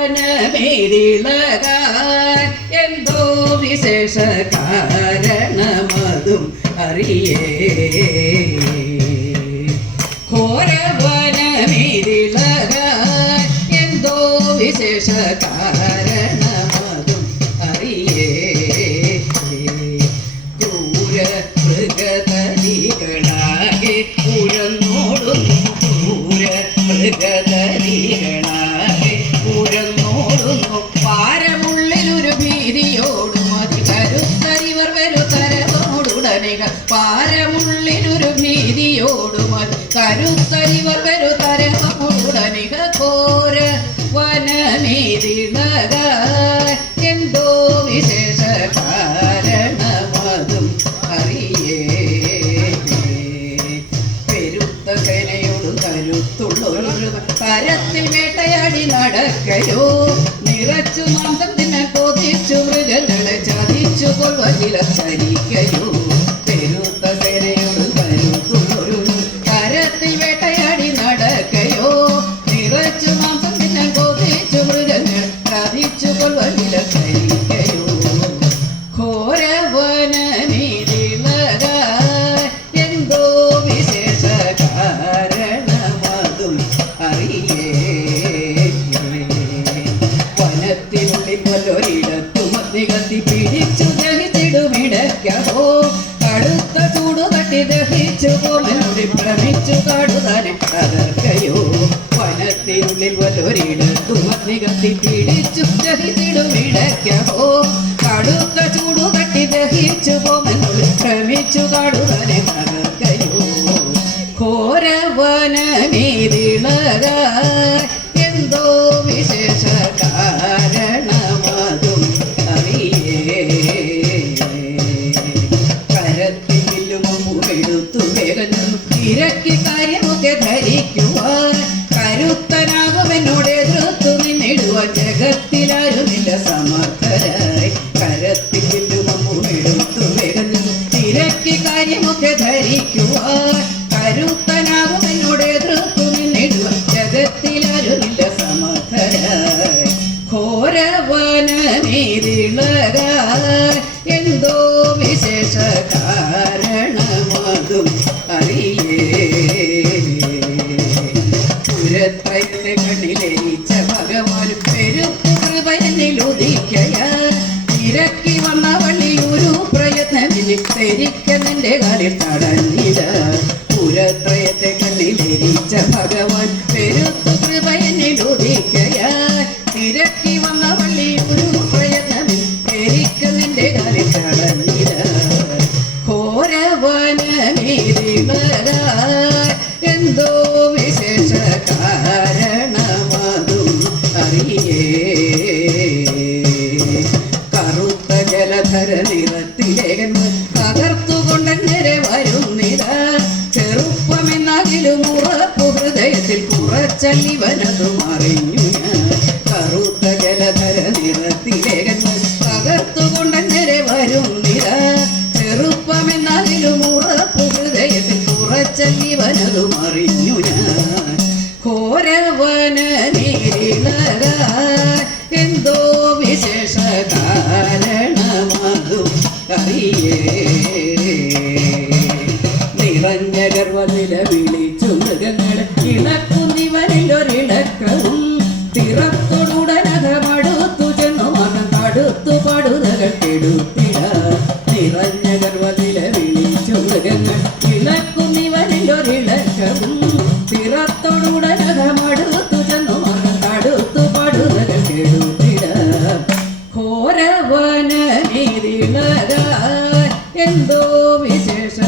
വനമേരിളകാൻ എന്തോ വിശേഷ കാരണമതും അറിയേ. ഘോരവനമേരിളകാൻ എന്തോ വിശേഷ കാരണമതും അറിയേ. ക്രൂര മൃഗതരികളാകെ ഉഴന്നോടുന്നു, ക്രൂര മൃഗതരികളാകെ ഉഴന്നോടുന്നു. പാരമുള്ളിലൊരു ഭീതിയോടും അതികരുത്തരിവർ വരുതരവോടുടനിക. പാരമുള്ളിലൊരു ഭീതിയോടും കരുത്തരിവർ വരുതരവോടുടനിക. ഘോര വനമേരിളകാൻ എന്തോ വിശേഷ കാരണമതും അറിയേ. പെരുത്ത സേനയോട് കരുത്തുള്ളൊരു കരത്തിൽ വേട്ടയാടി നടക്കയോ. നിറച്ചു മാംസം തിന്നാൻ കൊതിച്ചു മൃഗങ്ങളെ ചതിച്ചു കൊൽവകില ചരിക്കയോ. പെരുത്ത സേനയോട് കരുത്തുള്ളൊരു കരത്തിൽ വേട്ടയാടി നടക്കയോ. നിറച്ചു മാംസം തിന്നാൻ കൊതിച്ചു മൃഗങ്ങൾ ചതിച്ചു കൊൽവകില ചരിക്കയോ. ഘോരവനമേരിളകാൻ എന്തോ വിശേഷ കാരണമതും അറിയേ. വനത്തിനുള്ളിൽ വല്ലൊരിടത്തും നികത്തി പിടിച്ചു ദഹിച്ചിടുമിടയ്ക്കോ. കടുത്ത ചൂടു തട്ടി ദഹിച്ചു പോമനോട് ഭ്രമിച്ചു കാടുതാനെ തകർക്കയോ. വനത്തിനുള്ളിൽ വല്ലൊരിടത്തും നികത്തി പിടിച്ചു ദഹിച്ചിടുമിടയ്ക്കോ. കടുത്ത ചൂടു തട്ടി ദഹിച്ചു പോമനോട് ഭ്രമിച്ചു കാടുതാനെ തകർക്കയോ. ഘോരവനമേരിളകാൻ എന്തോ വിശേഷ കാരണമതും അറിയേ. കരത്തിൽ വില്ലുമെടുത്തു വേഗം തിരക്കി കാര്യമൊക്കെ ധരിക്കുവാൻ. കരുത്തനാകുമെന്നോട് എതിർത്തു നിന്നിടുവാൻ ജഗത്തിലാരുമില്ല സമർത്ഥരായി. കരത്തിൽ വില്ലുമെടുത്തു വേഗം തിരക്കി കാര്യമൊക്കെ ധരിക്കുവാൻ. കരുത്തനാകുമെന്നോട് എതിർത്തു നിന്നിടുവാൻ ജഗത്തിലാരുമില്ല സമർത്ഥരായി. ഘോരവനമേരിളകാൻ എന്തോ വിശേഷ കാരണമതും അറിയേ. പുരത്രയത്തെ കണ്ണിലരിച്ച ഭഗവാൻ പെരുത്തു കൃപയനിലുദിക്കയാൽ. ഇരക്കി വന്ന വള്ളിയൊരു പ്രയത്നമിനി തെരിക്കന്നെ കാലിൽ തടഞ്ഞില്ല. പുരത്രയത്തെ കണ്ണിലരിച്ച ഭഗവാൻ പെരുത്തു കൃപയനിലുദിക്കയാൽ. ഇരക്കി വന്ന വള്ളിയൊരു പ്രയത്നമിനി തെരിക്കന്നെ കാലിൽ തടഞ്ഞില്ല. ഘോരവനമേരിളകാൻ എന്തോ വിശേഷ കാരണമതും അറിയേ. കറുത്ത ജലധര നിറത്തിലേകന്മാർ തകർത്തുകൊണ്ടെന്നരെ വരുന്നിത. ചെറുപ്പമെന്നാകിലും ഉറപ്പു ഹൃദയത്തിൽ കുറച്ചല്ലിവനതും അറിഞ്ഞു ഞാൻ. കറുത്ത ജലധര നിറത്തിലേകന്മാർ തകർത്തുകൊണ്ടെന്നരെ വരുന്നിത. ചെറുപ്പമെന്നാകിലും ഉറപ്പു ഹൃദയത്തിൽ കുറച്ചല്ലിവനതും അറിഞ്ഞു ഞാൻ. ഘോരവനമേരിളകാൻ എന്തോ വിശേഷ കാരണമതും അറിയേ. നിറഞ്ഞ ഗർവനില വിളിച്ചു മൃഗങ്ങളെ ഇണക്കുന്നിവനിലൊരിണക്കവും. തിറത്തോടുടനകമടുത്തു ചെന്നു മകൻ തടുത്തു പടുതകൾ കെടുത്തിട. നിറഞ്ഞ ഗർവനില വിളിച്ചു മൃഗങ്ങൾ ഇണക്കുന്നിവനിലൊരിണക്കവും. തിറത്തോടുടനകമടുത്തു ചെന്നു മകൻ തടുത്തു പടുതകൾ കെടുത്തിട. ഘോരവനമേരിളകാൻ എന്തോ വിശേഷ